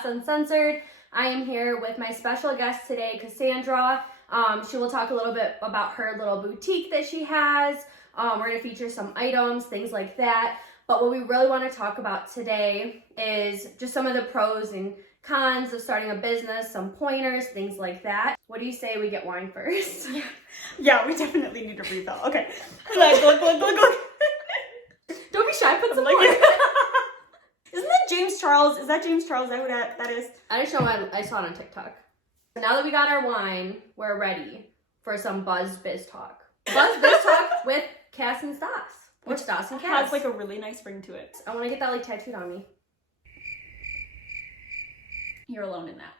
Stas Uncensored. I am here with my special guest today, Cassandra. She will talk a little bit about her little boutique that she has. We're going to feature some items, things like that. But what we really want to talk about today is just some of the pros and cons of starting a business, some pointers, things like that. What do you say we get wine first? Yeah, we definitely need a refill. Okay. Look. Don't be shy, put some Like- more. Isn't that James Charles? Is that James Charles? Is that who that is? I just know I saw it on TikTok. Now that we got our wine, we're ready for some Bizz talk. Bizz talk with Cass and Stas. Or Stas and It Cass. has like a really nice ring to it. I want to get that like tattooed on me. You're alone in that.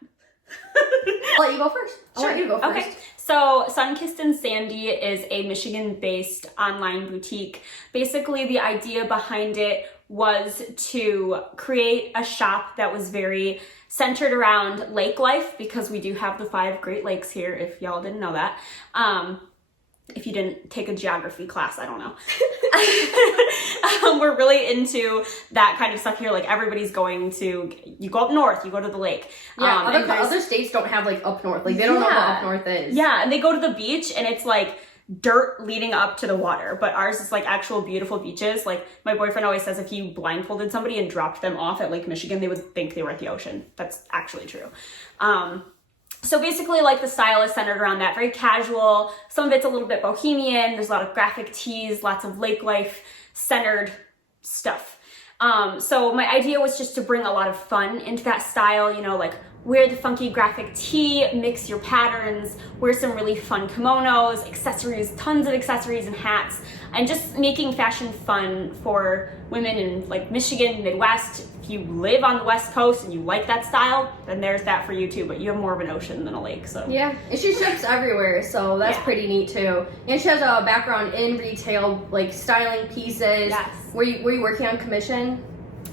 I'll let you go first. I want you to go first. Okay. So Sunkissed Sandy is a Michigan-based online boutique. Basically, the idea behind it was to create a shop that was very centered around lake life, because we do have the 5 Great Lakes here, if y'all didn't know that. If you didn't take a geography class, I don't know. We're really into that kind of stuff here. Like, everybody's going to, you go up north, you go to the lake. Yeah, other states don't have like up north. Like, they don't know what up north is. Yeah, and they go to the beach and it's like dirt leading up to the water, but ours is like actual beautiful beaches. Like, my boyfriend always says if you blindfolded somebody and dropped them off at Lake Michigan, they would think they were at the ocean. That's actually true. So basically, like, the style is centered around that, very casual. Some of it's a little bit bohemian. There's a lot of graphic tees, lots of lake life centered stuff. So my idea was just to bring a lot of fun into that style, you know, like wear the funky graphic tee, mix your patterns, wear some really fun kimonos, accessories, tons of accessories and hats, and just making fashion fun for women in like Michigan, Midwest. If you live on the West Coast and you like that style, then there's that for you too, but you have more of an ocean than a lake, so. Yeah, and she ships everywhere, so that's pretty neat too. And she has a background in retail, like styling pieces. Yes. Were you working on commission?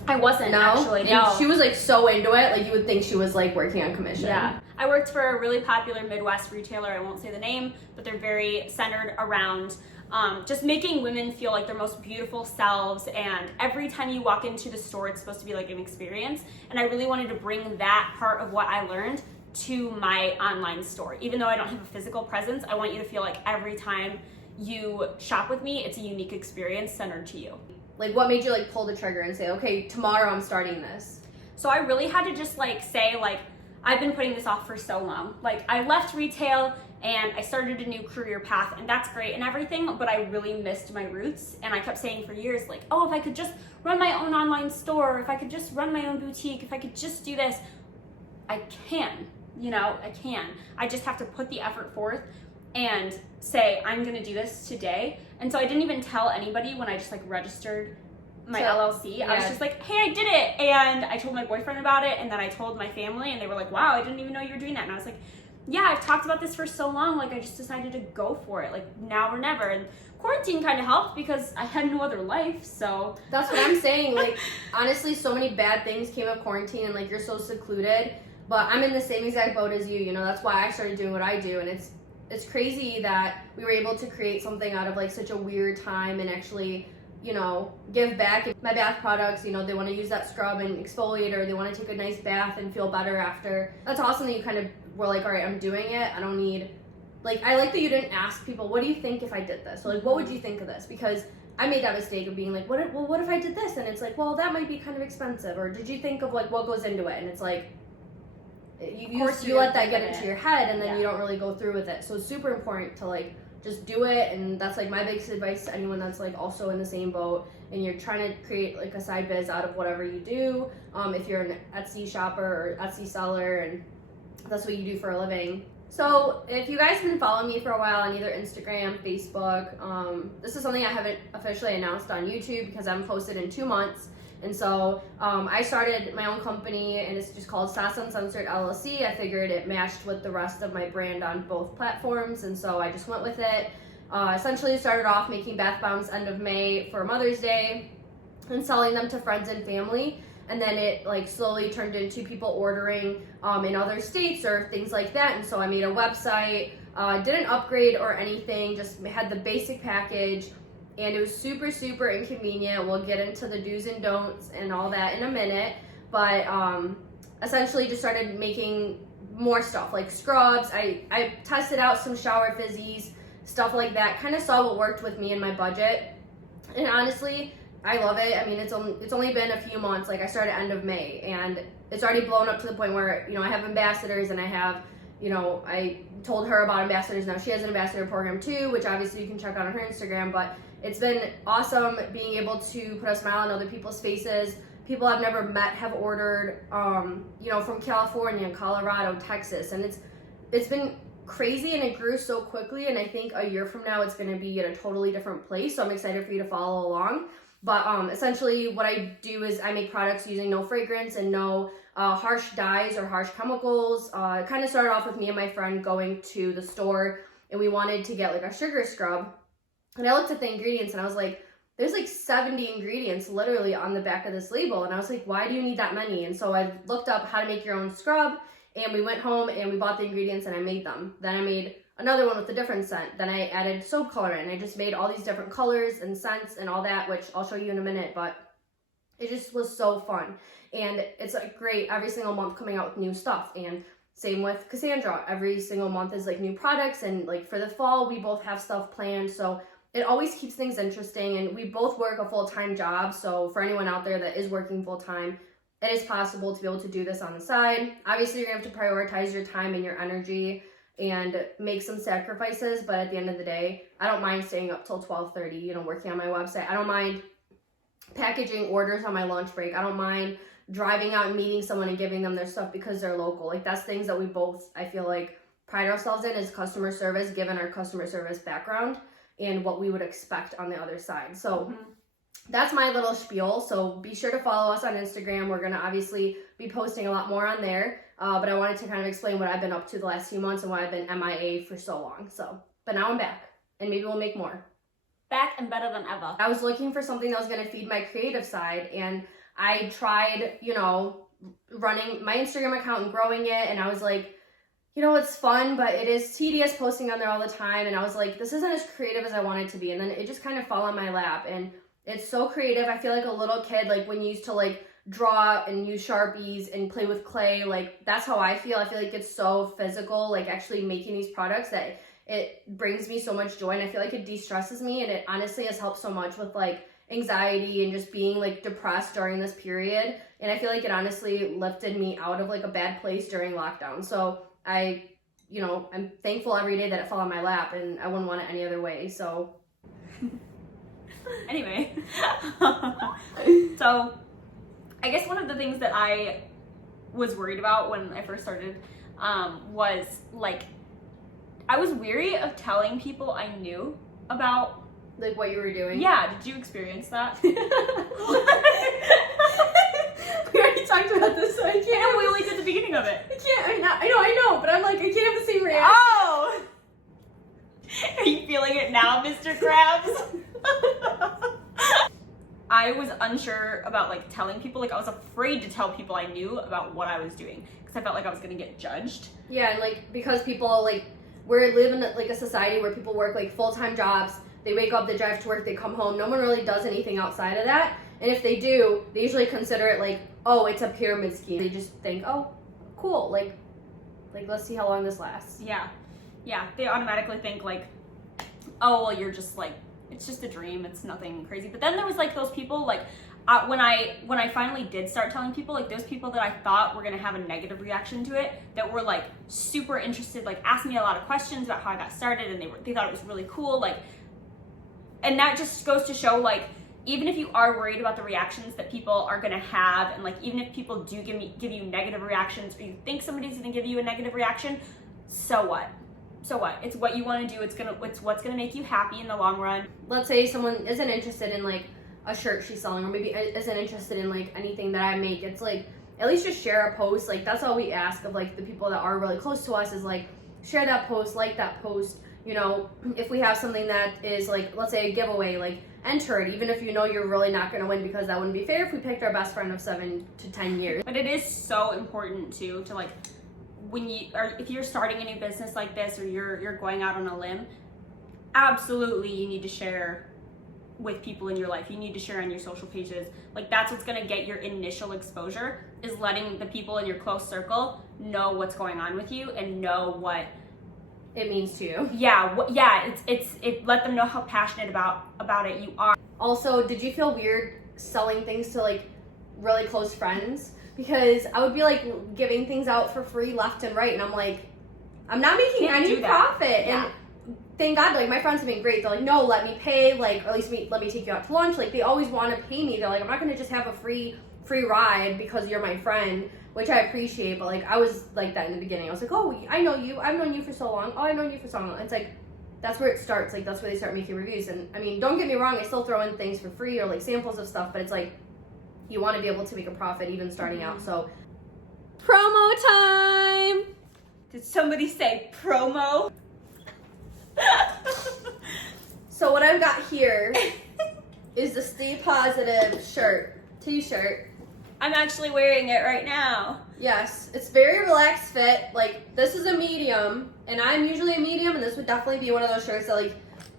I wasn't actually, And no. she was like so into it, like you would think she was like working on commission. Yeah. I worked for a really popular Midwest retailer. I won't say the name, but they're very centered around just making women feel like their most beautiful selves. And every time you walk into the store, it's supposed to be like an experience. And I really wanted to bring that part of what I learned to my online store. Even though I don't have a physical presence, I want you to feel like every time you shop with me, it's a unique experience centered to you. Like, what made you like pull the trigger and say, okay, tomorrow I'm starting this? So I really had to just like say, like, I've been putting this off for so long. Like, I left retail and I started a new career path, and that's great and everything, but I really missed my roots. And I kept saying for years, like, oh, if I could just run my own online store, if I could just run my own boutique, if I could just do this, I can, you know, I can. I just have to put the effort forth and say, I'm gonna do this today. And so I didn't even tell anybody when I just like registered my LLC. I was just like, hey, I did it. And I told my boyfriend about it, and then I told my family, and they were like, wow, I didn't even know you were doing that. And I was like, yeah, I've talked about this for so long, like I just decided to go for it, like now or never. And quarantine kind of helped because I had no other life, so. That's what I'm saying. Like, honestly, so many bad things came of quarantine, and like you're so secluded, but I'm in the same exact boat as you, you know. That's why I started doing what I do. And it's crazy that we were able to create something out of like such a weird time and actually, you know, give back. My bath products, you know, they want to use that scrub and exfoliator, they want to take a nice bath and feel better after. That's awesome that you kind of were like, all right, I'm doing it. I don't need, like, I like that you didn't ask people, what do you think if I did this? Or like, what would you think of this? Because I made that mistake of being like, what if I did this? And it's like, well, that might be kind of expensive. Or did you think of like what goes into it? And it's like, you let that get into your head, and then you don't really go through with it. So it's super important to like just do it. And that's like my biggest advice to anyone that's like also in the same boat and you're trying to create like a side biz out of whatever you do. If you're an Etsy shopper or Etsy seller and that's what you do for a living. So if you guys have been following me for a while on either Instagram, Facebook, this is something I haven't officially announced on YouTube because I haven't posted in 2 months. And so I started my own company, and it's just called Stas Uncensored LLC. I figured it matched with the rest of my brand on both platforms, and so I just went with it. Essentially started off making bath bombs end of May for Mother's Day and selling them to friends and family. And then it like slowly turned into people ordering in other states or things like that. And so I made a website, didn't upgrade or anything, just had the basic package. And it was super, super inconvenient. We'll get into the do's and don'ts and all that in a minute. But essentially just started making more stuff like scrubs. I tested out some shower fizzies, stuff like that, kind of saw what worked with me and my budget. And honestly, I love it. I mean, it's only been a few months. Like I started end of May, and it's already blown up to the point where, you know, I have ambassadors, and I have, you know, I told her about ambassadors. Now she has an ambassador program too, which obviously you can check out on her Instagram. But it's been awesome being able to put a smile on other people's faces. People I've never met have ordered, you know, from California, Colorado, Texas, and it's been crazy, and it grew so quickly. And I think a year from now it's going to be at a totally different place. So I'm excited for you to follow along. But essentially what I do is I make products using no fragrance and no harsh dyes or harsh chemicals. It kind of started off with me and my friend going to the store, and we wanted to get like a sugar scrub. And I looked at the ingredients, and I was like, there's like 70 ingredients literally on the back of this label. And I was like, why do you need that many? And so I looked up how to make your own scrub, and we went home and we bought the ingredients and I made them. Then I made another one with a different scent. Then I added soap color, and I just made all these different colors and scents and all that, which I'll show you in a minute. But it just was so fun. And it's like great every single month coming out with new stuff. And same with Cassandra. Every single month is like new products. And like for the fall, we both have stuff planned. So it always keeps things interesting. And we both work a full-time job. So for anyone out there that is working full-time, it is possible to be able to do this on the side. Obviously, you're gonna have to prioritize your time and your energy and make some sacrifices, but at the end of the day, I don't mind staying up till 12:30, you know, working on my website. I don't mind packaging orders on my lunch break. I don't mind driving out and meeting someone and giving them their stuff because they're local. Like that's things that we both, I feel like, pride ourselves in is customer service, given our customer service background and what we would expect on the other side. So that's my little spiel. So be sure to follow us on Instagram. We're gonna obviously be posting a lot more on there. But I wanted to kind of explain what I've been up to the last few months and why I've been MIA for so long. So, but now I'm back, and maybe we'll make more. Back and better than ever. I was looking for something that was going to feed my creative side, and I tried, you know, running my Instagram account and growing it, and I was like, you know, it's fun, but it is tedious posting on there all the time, and I was like, this isn't as creative as I want it to be, and then it just kind of fell on my lap, and it's so creative. I feel like a little kid, like when you used to like draw and use Sharpies and play with clay, like that's how I feel. I feel like it's so physical, like actually making these products, that it brings me so much joy, and I feel like it de-stresses me, and it honestly has helped so much with like anxiety and just being like depressed during this period. And I feel like it honestly lifted me out of like a bad place during lockdown. So I, you know, I'm thankful every day that it fell on my lap, and I wouldn't want it any other way. So anyway, so I guess one of the things that I was worried about when I first started was like, I was weary of telling people I knew about like what you were doing. Yeah, did you experience that? We already talked about this, so I can't. Yeah, we only did the beginning of it. I can't. I know, but I'm like, I can't have the same reaction. Oh! Are you feeling it now, Mr. Krabs? I was unsure about like telling people. Like I was afraid to tell people I knew about what I was doing because I felt like I was gonna get judged. Yeah, and like because people like we live in like a society where people work like full-time jobs. They wake up, they drive to work, they come home. No one really does anything outside of that. And if they do, they usually consider it like, oh, it's a pyramid scheme. They just think, oh, cool, like let's see how long this lasts. Yeah, they automatically think like, oh, well, you're just like, it's just a dream, it's nothing crazy. But then there was like those people like when I finally did start telling people, like those people that I thought were gonna have a negative reaction to it, that were like super interested, like asked me a lot of questions about how I got started, and they thought it was really cool, like, and that just goes to show like, even if you are worried about the reactions that people are gonna have, and like even if people do give you negative reactions, or you think somebody's gonna give you a negative reaction, so what? So what? It's what you want to do. It's what's gonna make you happy in the long run. Let's say someone isn't interested in like a shirt she's selling, or maybe isn't interested in like anything that I make. It's like, at least just share a post. Like that's all we ask of like the people that are really close to us, is like share that post, like that post. You know, if we have something that is like, let's say a giveaway, like enter it, even if you know you're really not going to win, because that wouldn't be fair if we picked our best friend of 7 to 10 years. But it is so important too to like, when you are, if you're starting a new business like this, or you're going out on a limb, absolutely you need to share with people in your life. You need to share on your social pages. Like that's what's going to get your initial exposure. is letting the people in your close circle know what's going on with you and know what it means to you. Yeah, it let them know how passionate about it you are. Also, did you feel weird selling things to like really close friends? Because I would be like giving things out for free left and right, and I'm like, I'm not making any profit. Yeah. And thank God, like my friends have been great. They're like, no, let me pay, like, or at least let me take you out to lunch. Like they always want to pay me. They're like, I'm not gonna just have a free ride because you're my friend, which I appreciate. But like I was like that in the beginning. I was like, oh, I know you. I've known you for so long. Oh, I've known you for so long. It's like that's where it starts. Like that's where they start making reviews. And I mean, don't get me wrong. I still throw in things for free or like samples of stuff. But it's like you want to be able to make a profit even starting out. So promo time. Did somebody say promo? So what I've got here is the Stay Positive t-shirt. I'm actually wearing it right now. Yes, it's very relaxed fit. Like this is a medium, and I'm usually a medium, and this would definitely be one of those shirts that like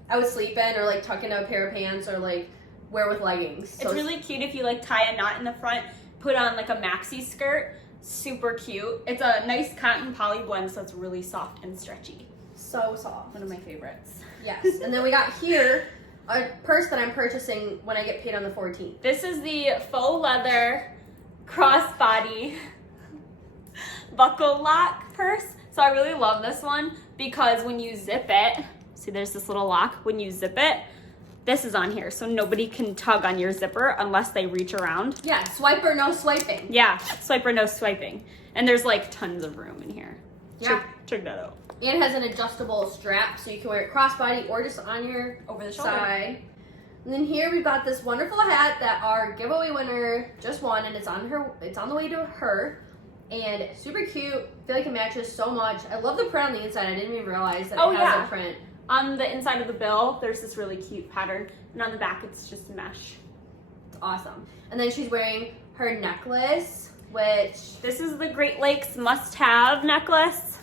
I would sleep in or like tuck into a pair of pants or like wear with leggings. So it's really cute if you like tie a knot in the front, put on like a maxi skirt. Super cute. It's a nice cotton poly blend, so it's really soft and stretchy. So soft. One of my favorites. Yes, and then we got here a purse that I'm purchasing when I get paid on the 14th. This is the faux leather crossbody buckle lock purse. So I really love this one because when you zip it, see there's this little lock. When you zip it, this is on here, so nobody can tug on your zipper unless they reach around. Yeah, swipe or no swiping. Yeah, swipe or no swiping. And there's like tons of room in here. Yeah. Check that out. And it has an adjustable strap, so you can wear it crossbody or just on your over the shoulder side. And then here we've got this wonderful hat that our giveaway winner just won, and it's on the way to her. And super cute. I feel like it matches so much. I love the print on the inside. I didn't even realize that it has a print. On the inside of the bill, there's this really cute pattern, and on the back, it's just mesh. It's awesome. And then she's wearing her necklace, which... This is the Great Lakes must-have necklace.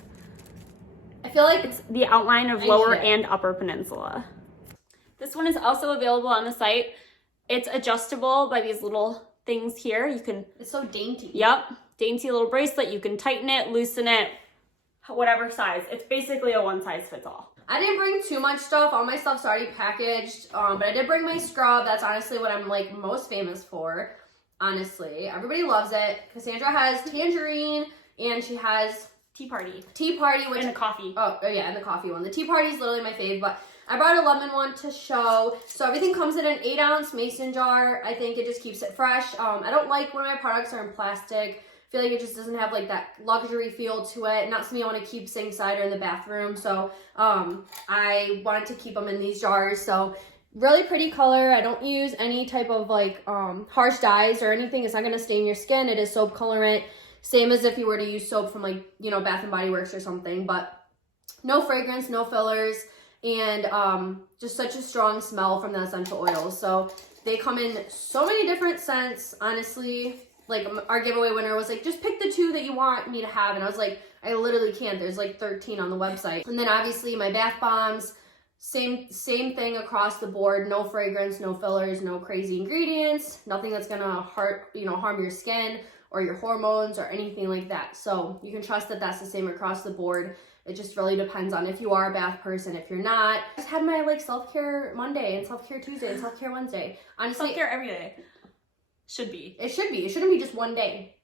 I feel like it's the outline of Lower and Upper Peninsula. This one is also available on the site. It's adjustable by these little things here. You can... It's so dainty. Yep. Dainty little bracelet. You can tighten it, loosen it, whatever size. It's basically a one-size-fits-all. I didn't bring too much stuff. All my stuff's already packaged, but I did bring my scrub. That's honestly what I'm like most famous for. Honestly, everybody loves it. Cassandra has tangerine, and she has Tea Party, which and the coffee. Oh yeah, and the coffee one. The Tea Party is literally my fave, but I brought a lemon one to show. So everything comes in an 8-ounce mason jar. I think it just keeps it fresh. I don't like when my products are in plastic. I feel like it just doesn't have like that luxury feel to it. Not something I want to keep sink side or in the bathroom. So I wanted to keep them in these jars. So really pretty color. I don't use any type of like harsh dyes or anything. It's not going to stain your skin. It is soap colorant. Same as if you were to use soap from like, you know, Bath & Body Works or something. But no fragrance, no fillers, and just such a strong smell from the essential oils. So they come in so many different scents, honestly. Like our giveaway winner was like, just pick the 2 that you want me to have. And I was like, I literally can't. There's like 13 on the website. And then obviously my bath bombs, same thing across the board. No fragrance, no fillers, no crazy ingredients, nothing that's gonna harm your skin or your hormones or anything like that. So you can trust that that's the same across the board. It just really depends on if you are a bath person, if you're not. I just had my like self-care Monday and self-care Tuesday and self-care Wednesday. Honestly, self-care every day. Should be. It should be. It shouldn't be just one day.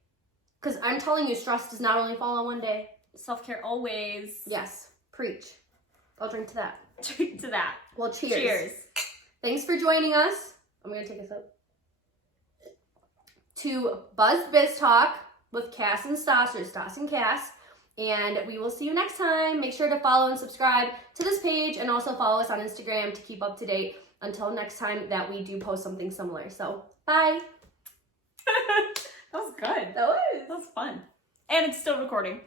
Because I'm telling you, stress does not only fall on one day. Self-care always. Yes. Preach. I'll drink to that. Drink to that. Well, cheers. Cheers. Thanks for joining us. I'm going to take a sip. To Bizz Talk with Cass and Stas, or Stas and Cass. And we will see you next time. Make sure to follow and subscribe to this page, and also follow us on Instagram to keep up to date until next time that we do post something similar. So, bye. That was good. That was. That was fun. And it's still recording.